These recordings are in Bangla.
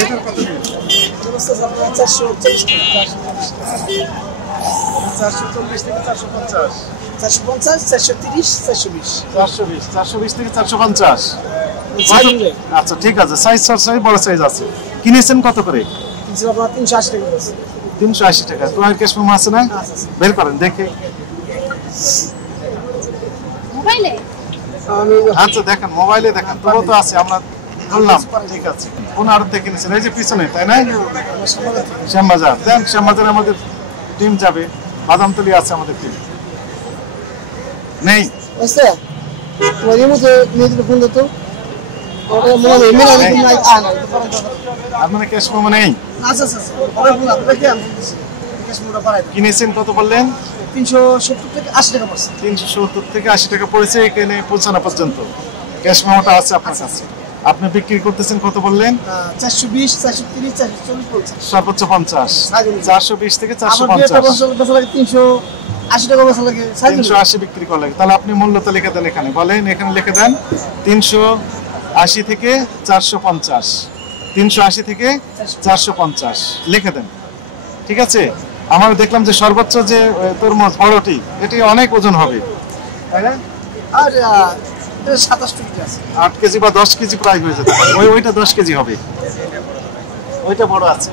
এটার কত দিন? 440 থেকে 450, 450, 430, 420, 420 থেকে 450। আচ্ছা ঠিক আছে, সাইজ ছোট সাইজ বড় সাইজ আছে। কিনেছেন কত করে? 380 টাকা আছে। 380 টাকা। তোমার ক্যাশ মেমো আছে না? বের করেন দেখে। মোবাইলে? আচ্ছা দেখেন, মোবাইলে দেখেন, তবুও তো আছে, আমরা বললাম। ঠিক আছে, কোন আড়ত থেকে কিনেছেন? এই যে পিছনে, তাই না? শ্যামবাজার। দেন, শ্যামবাজারে আমাদের টিম যাবে। বাদামতলি আছে আমাদের টিম। নেই আচ্ছা, তোমার মধ্যে মেয়েদের ফোন দিত। আপনার ক্যাশ মেমো নেই? কিনেছেন কত বললেন? 370 থেকে 80 টাকা পড়ছে। 370 থেকে 80 টাকা পড়েছে এখানে পৌঁছানো পর্যন্ত। ক্যাশ মেমোটা আছে আপনার কাছে। আপনি বিক্রি করতেছেন কত বললেন? 420, 430, 440 বলছে। সর্বোচ্চ 50। 420 থেকে 450। 380 টাকা বেচা লাগে। 380 বিক্রি করা লাগে। তাহলে আপনি মূল্য তালিকা দেন এখানে, বলেন এখানে লিখে দেন 380 থেকে 450। 380 থেকে 450 লিখে দেন। ঠিক আছে। আমরা দেখলাম যে সর্বোচ্চ যে তরমুজ বড়টি, এটি অনেক ওজন হবে, তাই না? আর 27 কেজি আছে। 8 কেজি বা 10 কেজি প্রায় হয়ে যেতে পারে। ওইটা 10 কেজি হবে। ওইটা বড় আছে,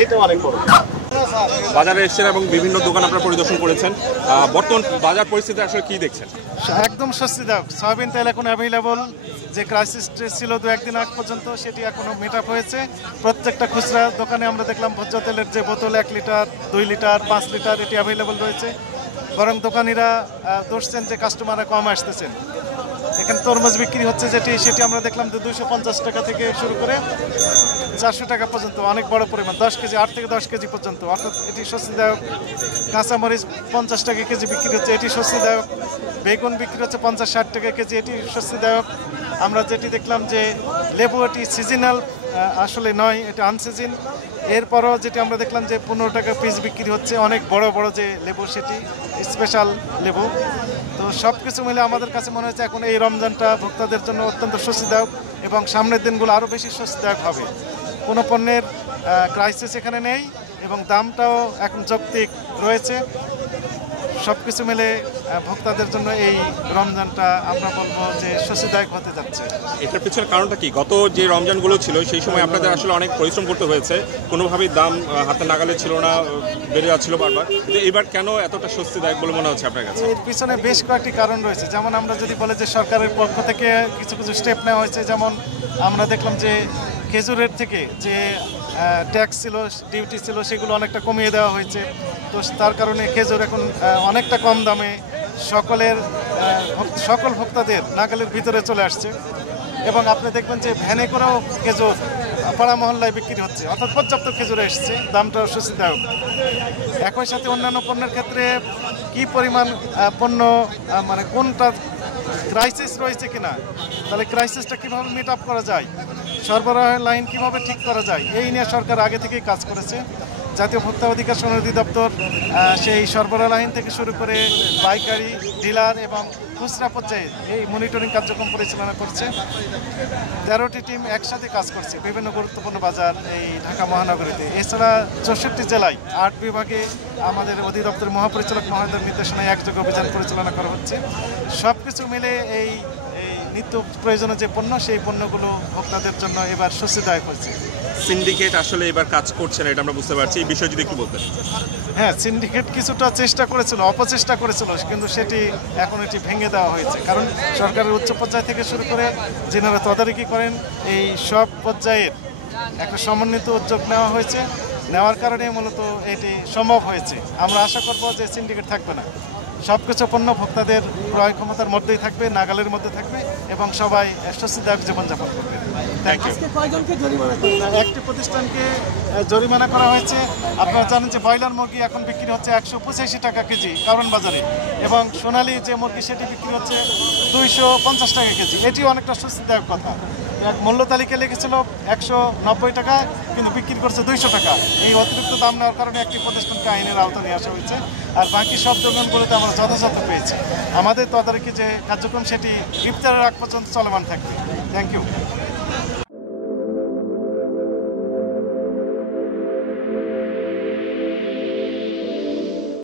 এইটা অনেক বড়। বাজারে এসেছেন এবং বিভিন্ন দোকান আপনারা পরিদর্শন করেছেন। বর্তমান বাজার পরিস্থিতি আসলে কি দেখছেন? একদম স্বস্তিদায়ক। সয়াবিন তেল এখন অ্যাভেলেবল। যে ক্রাইসিস ছিল 2-1 দিন আগ পর্যন্ত, সেটি এখনো মেট আপ হয়েছে। প্রত্যেকটা খুচরা দোকানে আমরা দেখলাম ভোজ্য তেলের যে বোতল 1 লিটার, 2 লিটার, 5 লিটার এটি অ্যাভেলেবল রয়েছে। বরং দোকানিরা দোষছেন যে কাস্টমাররা কম আসতেছেন। এখানে তরমুজ বিক্রি হচ্ছে যেটি, সেটি আমরা দেখলাম যে 250 টাকা থেকে শুরু করে 400 টাকা পর্যন্ত, অনেক বড় পরিমাণ, 10 কেজি, 8 থেকে 10 কেজি পর্যন্ত। অর্থাৎ এটি স্বস্তিদায়ক। কাঁচামরিচ 50 টাকা কেজি বিক্রি হচ্ছে, এটি স্বস্তিদায়ক। বেগুন বিক্রি হচ্ছে 50-60 টাকা কেজি, এটি স্বস্তিদায়ক। আমরা যেটি দেখলাম যে লেবু, এটি সিজনাল আসলে নয়, এটা আনসিজন। এরপরও যেটি আমরা দেখলাম যে 15 টাকা পিস বিক্রি হচ্ছে, অনেক বড় বড় যে লেবু, সেটি স্পেশাল লেবু। তো সব কিছু মিলে আমাদের কাছে মনে হচ্ছে এখন এই রমজানটা ভোক্তাদের জন্য অত্যন্ত স্বস্তিদায়ক এবং সামনের দিনগুলো আরও বেশি স্বস্তিদায়ক হবে। কোনো পণ্যের ক্রাইসিস এখানে নেই এবং দামটাও এখন যৌক্তিক রয়েছে। সব কিছু মিলে ভোক্তাদের জন্য এই রমজানটা আমরা বলবো যে স্বস্তিদায়ক হতে যাচ্ছে। এটার পিছনে কারণটা কি? গত যে রমজানগুলো ছিল সেই সময় আপনাদের আসলে অনেক পরিশ্রম করতে হয়েছে, কোনোভাবেই দাম হাতে নাগালে ছিল না, বেড়ে যাচ্ছিল বারবার। কিন্তু এবার কেন এতটা স্বস্তিদায়ক বলে মনে হচ্ছে আপনার কাছে? এর পিছনে বেশ কয়েকটি কারণ রয়েছে। যেমন আমরা যদি বলে যে সরকারের পক্ষ থেকে কিছু কিছু স্টেপ নেওয়া হয়েছে। যেমন আমরা দেখলাম যে খেজুরের থেকে যে ট্যাক্স ছিল, ডিউটি ছিল, সেগুলো অনেকটা কমিয়ে দেওয়া হয়েছে। তো তার কারণে খেজুর এখন অনেকটা কম দামে সকল ভোক্তাদের নাগালের ভিতরে চলে আসছে। এবং আপনি দেখবেন যে ভ্যানে করেও খেজুর পাড়া মহল্লায় বিক্রি হচ্ছে, অর্থাৎ পর্যাপ্ত খেজুর এসছে, দামটাও স্বস্তিদায়ক। একই সাথে অন্যান্য পণ্যের ক্ষেত্রে কি পরিমাণ পণ্য মানে কোনটা ক্রাইসিস রয়েছে কিনা, তাহলে ক্রাইসিসটা কীভাবে মিট আপ করা যায়, সরবরাহের লাইন কিভাবে ঠিক করা যায়, এই নিয়ে সরকার আগে থেকেই কাজ করেছে। জাতীয় ভোক্তা অধিকার সনদি দপ্তর সেই সরবরাহ লাইন থেকে শুরু করে পাইকারি, ডিলার এবং খুচরা পর্যায়ে এই মনিটরিং কার্যক্রম পরিচালনা করছে। 13টি টিম একসাথে কাজ করছে বিভিন্ন গুরুত্বপূর্ণ বাজার এই ঢাকা মহানগরীতে। এছাড়া 64 জেলায় 8 বিভাগে আমাদের অধিদপ্তরের মহাপরিচালক মহোদয়ের নির্দেশনায় একযোগে অভিযান পরিচালনা করা হচ্ছে। সব কিছু মিলে এই নিত্য প্রয়োজনীয় যে পণ্য, সেই পণ্যগুলো ভোক্তাদের জন্য এবার স্বস্তিদায়ক হচ্ছে। সিন্ডিকেট আসলে এবার কাজ করছে না, এটা আমরা বুঝতে পারছি। এই বিষয়ে যদি একটু বলতেন। হ্যাঁ, সিন্ডিকেট কিছুটা চেষ্টা করেছিল, অপচেষ্টা করেছিল, কিন্তু সেটি এখন এটি ভেঙে দেওয়া হয়েছে। কারণ সরকারের উচ্চ পর্যায় থেকে শুরু করে যেনারা তদারকি করেন, এই সব পর্যায়ের একটা সমন্বিত উদ্যোগ নেওয়া হয়েছে। নেওয়ার কারণে মূলত এটি সম্ভব হয়েছে। আমরা আশা করব যে সিন্ডিকেট থাকবে না, সব কিছু পণ্য ভোক্তাদের ক্রয় ক্ষমতার মধ্যেই থাকবে, নাগালের মধ্যে থাকবে এবং সবাই স্বস্তিদায়ক জীবনযাপন করবে। Thank you. একটি প্রতিষ্ঠানকে জরিমানা করা হয়েছে। আপনারা জানেন যে ব্রয়লার মুরগি এখন বিক্রি হচ্ছে 185 টাকা কেজি কারণ বাজারে, এবং সোনালী যে মুরগি সেটি বিক্রি হচ্ছে 250 টাকা কেজি। এটিও অনেকটা স্বস্তিদায়ক কথা। মূল্য তালিকা লিখেছিল 190 টাকা, কিন্তু বিক্রি করছে 200 টাকা। এই অতিরিক্ত দাম নেওয়ার কারণে একটি প্রতিষ্ঠানকে আইনের আওতায় নিয়ে আসা হয়েছে। আর বাকি সব দোকানগুলোতে আমরা যথাযথ পেয়েছি। আমাদের তদারকি যে কার্যক্রম, সেটি ইফতারের আগ পর্যন্ত চলমান থাকবে। Thank you.